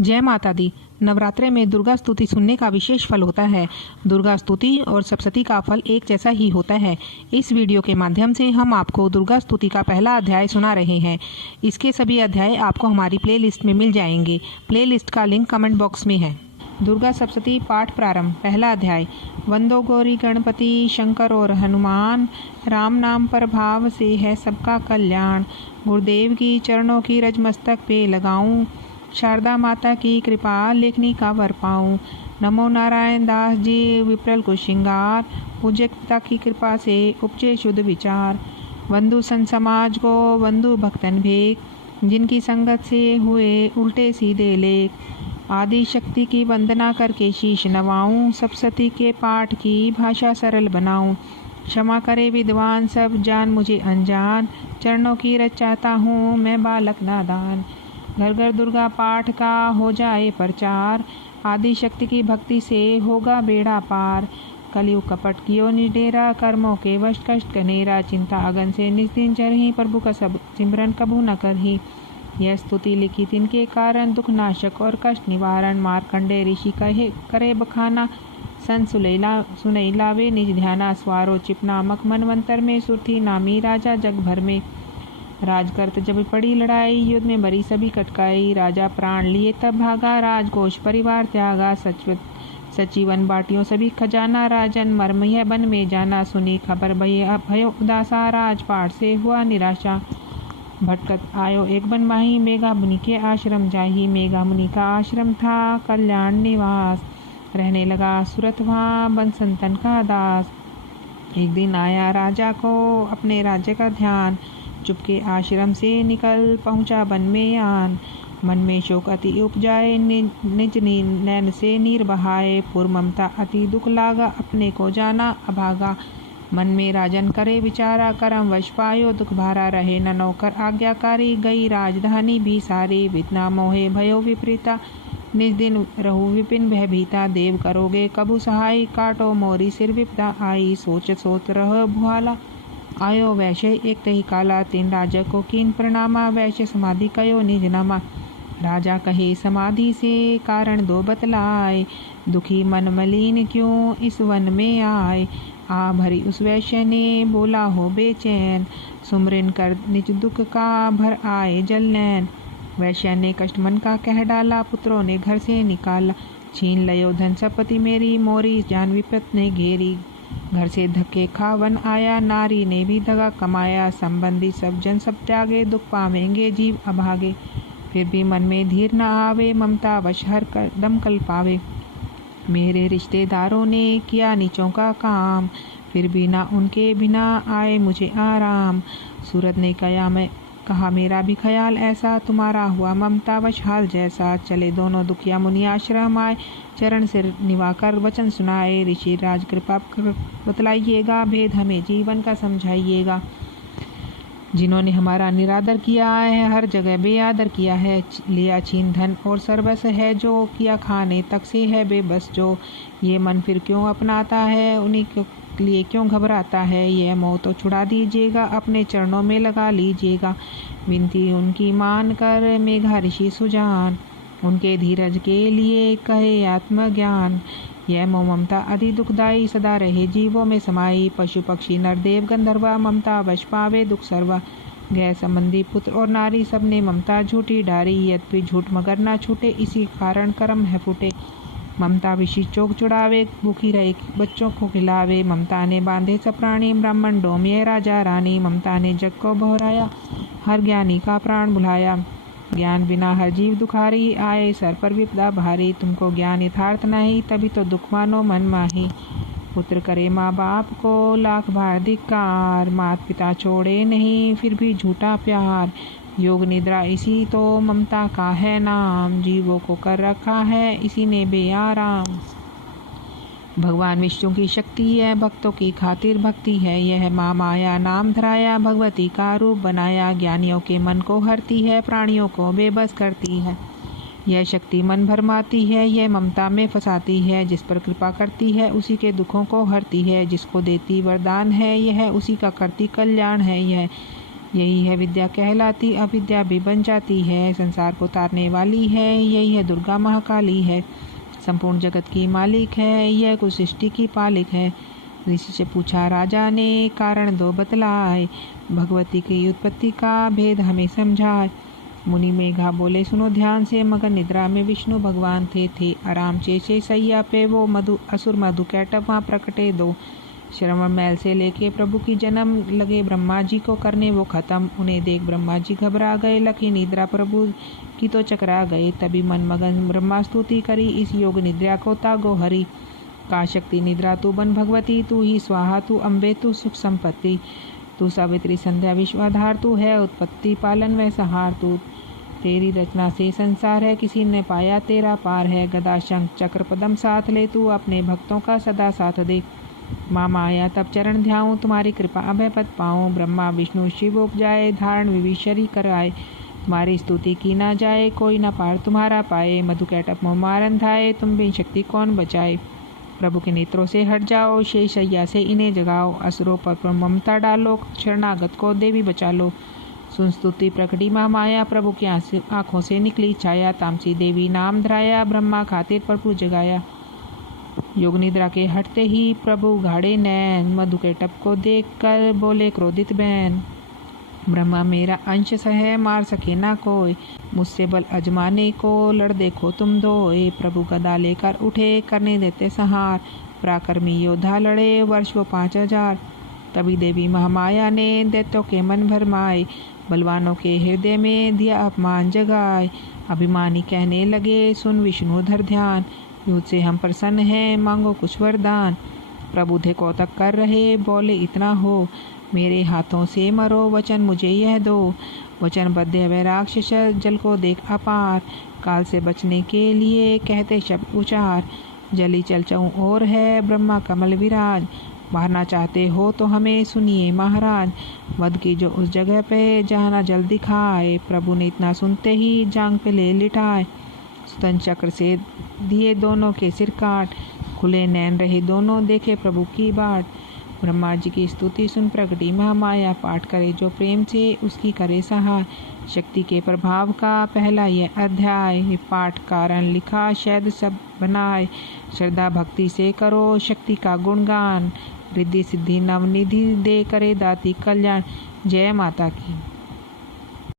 जय माता दी। नवरात्रे में दुर्गा स्तुति सुनने का विशेष फल होता है। दुर्गा स्तुति और सप्तशती का फल एक जैसा ही होता है। इस वीडियो के माध्यम से हम आपको दुर्गा स्तुति का पहला अध्याय सुना रहे हैं। इसके सभी अध्याय आपको हमारी प्लेलिस्ट में मिल जाएंगे। प्लेलिस्ट का लिंक कमेंट बॉक्स में है। दुर्गा सप्तशती पाठ प्रारंभ। पहला अध्याय। वंदो गौरी गणपति शंकर और हनुमान, राम नाम पर भाव से है सबका कल्याण। गुरुदेव की चरणों की रज मस्तक पे लगाऊं, शारदा माता की कृपा लेखनी का वर पाऊं। नमो नारायण दास जी विप्रल को श्रृंगार, पूज्य पिता की कृपा से उपजे शुद्ध विचार। वंदु संत समाज को वंदु भक्तन भेक, जिनकी संगत से हुए उल्टे सीधे लेख। आदि शक्ति की वंदना करके शीश नवाऊं, सप्तशती के पाठ की भाषा सरल बनाऊं। क्षमा करे विद्वान सब जान मुझे अनजान, चरणों की रच चाहता हूँ मैं बालक नादान। घर घर दुर्गा पाठ का हो जाए प्रचार, आदि शक्ति की भक्ति से होगा बेड़ा पार। कलयुग कपट कियो निडेरा, कर्मों के वश कष्ट कनेरा। चिंता अगन से निस्दिन चरही, प्रभु का सब सिमरन कबू न करही। यह स्तुति लिखी तिनके कारण, दुख नाशक और कष्ट निवारण। मार्कंडे ऋषि कहे करे बखाना, संत सुनई लावे निज ध्याना। स्वारो चिप नामक मनवंतर में, सुरथी नामी राजा जग भर में। राज करत जब पड़ी लड़ाई, युद्ध में बरी सभी कटकाई। राजा प्राण लिए तब भागा, राजकोष परिवार त्यागा। सचिवन बाटियों सभी खजाना, राजन मर्म यह बन में जाना। सुनी खबर भयो उदासा, राजपाट से हुआ निराशा। भटकत आयो एक बन माही, मेघा मुनि के आश्रम जाही। मेघा मुनि का आश्रम था कल्याण निवास, रहने लगा सुरत वहाँ बन संतन का दास। एक दिन आया राजा को अपने राज्य का ध्यान, चुपके आश्रम से निकल पहुंचा बन में आन। मन में शोक अति उपजाए, निज नैन से नीर बहाए। पूर्व ममता अति दुख लागा, अपने को जाना अभागा। मन में राजन करे विचारा, करम वश पायो दुख भारा। रहे न नौकर आज्ञाकारी, गई राजधानी भी सारी। विद्ना मोहे भयो विपरीता, निज दिन रहु विपिन भयभीता। देव करोगे कबू सहाय, काटो मोरी सिर विपदा आई। सोच सोच रह भुआला, आयो वैश्य एक तही काला। तीन राजा को कीन प्रणामा, वैश्य समाधि कयो निज नामा। राजा कहे समाधि से कारण दो बतलाए, दुखी मन मलिन क्यों इस वन में आए। आ भरी उस वैश्य ने बोला हो बेचैन, सुमरिन कर निज दुख का भर आए जल नैन। वैश्य ने कष्ट मन का कह डाला, पुत्रों ने घर से निकाला। छीन लयो धन संपत्ति मेरी, मोरी जान विपत ने घेरी। घर से धक्के खा वन आया, नारी ने भी दगा कमाया। संबंधी सब जन सब त्यागे, दुख पावेंगे जीव अभागे। फिर भी मन में धीर न आवे, ममता वश हर दम कल पावे। मेरे रिश्तेदारों ने किया नीचों का काम, फिर भी ना उनके बिना आए मुझे आराम। सूरत ने कहा मेरा भी ख्याल ऐसा, तुम्हारा हुआ ममता वश हाल जैसा। चले दोनों दुखिया मुनि आश्रम आए, चरण सिर निवाकर वचन सुनाए। ऋषि राज कृपा बतलाइएगा, भेद हमें जीवन का समझाइएगा। जिन्होंने हमारा निरादर किया है, हर जगह बेआदर किया है। लिया छीन धन और सर्वस्व है जो, किया खाने तक से है बेबस जो। ये मन फिर क्यों अपनाता है, उन्हीं के लिए क्यों घबराता है। यह मोह तो छुड़ा दीजिएगा, अपने चरणों में लगा लीजिएगा। विनती उनकी मान कर मेघा ऋषि सुजान, उनके धीरज के लिए कहे आत्मज्ञान। यह मोह ममता अति दुखदाई, सदा रहे जीवों में समाई। पशु पक्षी नरदेव गंधर्वा, ममता वश पावे दुख सर्वा। गैर संबंधी पुत्र और नारी, सबने ममता झूठी डारी। यद्यपि झूठ मगर ना छूटे, इसी कारण कर्म है फूटे। ममता विषी चोक चुड़ावे, भूखी रहे बच्चों को खिलावे। ममता ने बांधे सब प्राणी, ब्राह्मण डोमिये राजा रानी। ममता ने जग को बहराया, हर ज्ञानी का प्राण बुलाया। ज्ञान बिना हर जीव दुखारी, आए सर पर विपदा भारी। तुमको ज्ञान यथार्थ नहीं, तभी तो दुख मानो मन माही। पुत्र करे माँ बाप को लाख बार धिक्कार, माता पिता छोड़े नहीं फिर भी झूठा प्यार। योग निद्रा इसी तो ममता का है नाम, जीवों को कर रखा है इसी ने बेआराम। भगवान विष्णु की शक्ति है, भक्तों की खातिर भक्ति है। यह माँ माया नाम धराया, भगवती का रूप बनाया। ज्ञानियों के मन को हरती है, प्राणियों को बेबस करती है। यह शक्ति मन भरमाती है, यह ममता में फंसाती है। जिस पर कृपा करती है उसी के दुखों को हरती है। जिसको देती वरदान है, यह उसी का करती कल्याण है। यह यही है विद्या कहलाती, अविद्या भी बन जाती है। संसार को तारने वाली है, यही है दुर्गा महाकाली है। संपूर्ण जगत की मालिक है, यह कुछ सृष्टि की पालिक है। ऋषि से पूछा राजा ने, कारण दो बतलाए, भगवती की उत्पत्ति का भेद हमें समझाए। मुनि मेघा बोले सुनो ध्यान से, मगन निद्रा में विष्णु भगवान थे आराम से सैया पे वो असुर मधु कैटव वहाँ प्रकटे दो। श्रवण मैल से लेके प्रभु की जन्म लगे ब्रह्मा जी को करने वो खत्म। उन्हें देख ब्रह्मा जी घबरा गए, लखी निद्रा प्रभु की तो चकरा गए। तभी मन मगन ब्रह्मा स्तुति करी, इस योग निद्रा को तागो हरि। का शक्ति निद्रा तू बन भगवती, तू ही स्वाहा तू अम्बे तू सुख संपत्ति। तू सावित्री संध्या विश्वाधार, तू है उत्पत्ति पालन व सहार। तू तेरी रचना से संसार है, किसी ने पाया तेरा पार है। गदा शंख चक्र पदम साथ ले, तू अपने भक्तों का सदा साथ दे। माँ माया तब चरण ध्याऊं, तुम्हारी कृपा अभय पद पाऊं। ब्रह्मा विष्णु शिव उपजाए, धारण विभीषरी कराए। तुम्हारी स्तुति की ना जाए, कोई ना पार तुम्हारा पाए। मधु कैटप मारन धाए, तुम भी शक्ति कौन बचाए। प्रभु के नेत्रों से हट जाओ, शेष शैया से इन्हें जगाओ। असुरों पर ममता डालो, शरणागत को देवी बचा लो। सुन स्तुति प्रकटी माँ माया, प्रभु की आंखों से निकली छाया। तामसी देवी नाम धराया, ब्रह्मा खातिर प्रभु जगाया। योग निद्रा के हटते ही प्रभु घाड़े नैन, मधु के टप को देख कर बोले क्रोधित बैन। ब्रह्मा मेरा अंश है, मार सके ना कोई, मुझसे बल अजमाने को लड़ देखो तुम दोए। प्रभु गदा लेकर उठे, करने देते सहार। पराक्रमी योद्धा लड़े, वर्ष वो 5000। तभी देवी महामाया ने दैत्यों के मन भरमाए, बलवानों के हृदय में दिया अपमान जगाए। अभिमानी कहने लगे सुन विष्णुधर ध्यान, युद्ध से हम प्रसन्न हैं, मांगो कुछ वरदान। प्रभु थे कौतक कर रहे, बोले इतना हो, मेरे हाथों से मरो, वचन मुझे यह दो। वचन बद्ध व राक्षस, जल को देख अपार। काल से बचने के लिए कहते शब्द उचार। जली चलचऊ और है, ब्रह्मा कमल विराज। मारना चाहते हो तो हमें सुनिए महाराज, वध की जो उस जगह पे जहाँ ना जल दिखाए। प्रभु ने इतना सुनते ही जांग पे ले लिटाए। सुतन चक्र से दिए दोनों के सिर काट, खुले नैन रहे दोनों, देखे प्रभु की बाट। ब्रह्मा जी की स्तुति सुन प्रगटी महामाया, पाठ करे जो प्रेम से उसकी करे सहाय। शक्ति के प्रभाव का पहला यह अध्याय, पाठ कारण लिखा शैद सब बनाए। श्रद्धा भक्ति से करो शक्ति का गुणगान, रिद्धि सिद्धि नवनिधि दे करे दाती कल्याण। जय माता की।